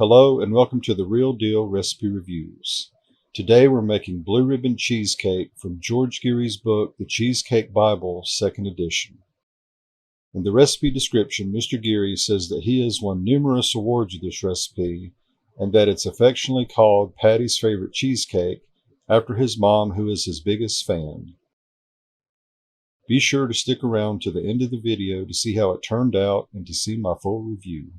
Hello and welcome to the Real Deal Recipe Reviews. Today we're making blue ribbon cheesecake from George Geary's book, The Cheesecake Bible, 2nd edition. In the recipe description, Mr. Geary says that he has won numerous awards with this recipe and that it's affectionately called Patty's favorite cheesecake after his mom, who is his biggest fan. Be sure to stick around to the end of the video to see how it turned out and to see my full review.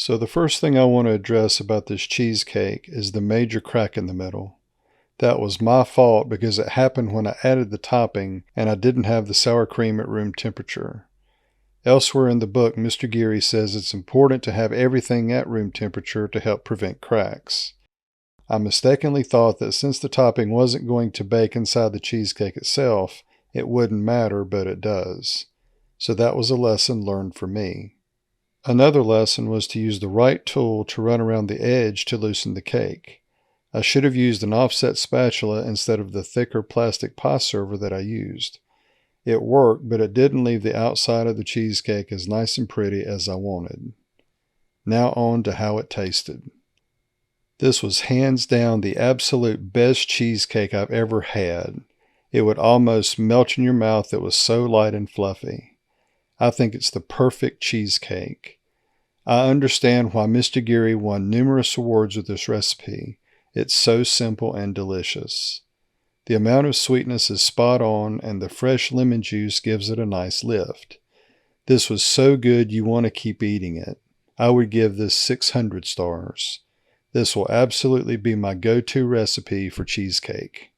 So the first thing I want to address about this cheesecake is the major crack in the middle. That was my fault because it happened when I added the topping and I didn't have the sour cream at room temperature. Elsewhere in the book, Mr. Geary says it's important to have everything at room temperature to help prevent cracks. I mistakenly thought that since the topping wasn't going to bake inside the cheesecake itself, it wouldn't matter, but it does. So that was a lesson learned for me. Another lesson was to use the right tool to run around the edge to loosen the cake. I should have used an offset spatula instead of the thicker plastic pie server that I used. It worked, but it didn't leave the outside of the cheesecake as nice and pretty as I wanted. Now on to how it tasted. This was hands down the absolute best cheesecake I've ever had. It would almost melt in your mouth. It was so light and fluffy. I think it's the perfect cheesecake. I understand why Mr. Geary won numerous awards with this recipe. It's so simple and delicious. The amount of sweetness is spot on, and the fresh lemon juice gives it a nice lift. This was so good you want to keep eating it. I would give this 600 stars. This will absolutely be my go-to recipe for cheesecake.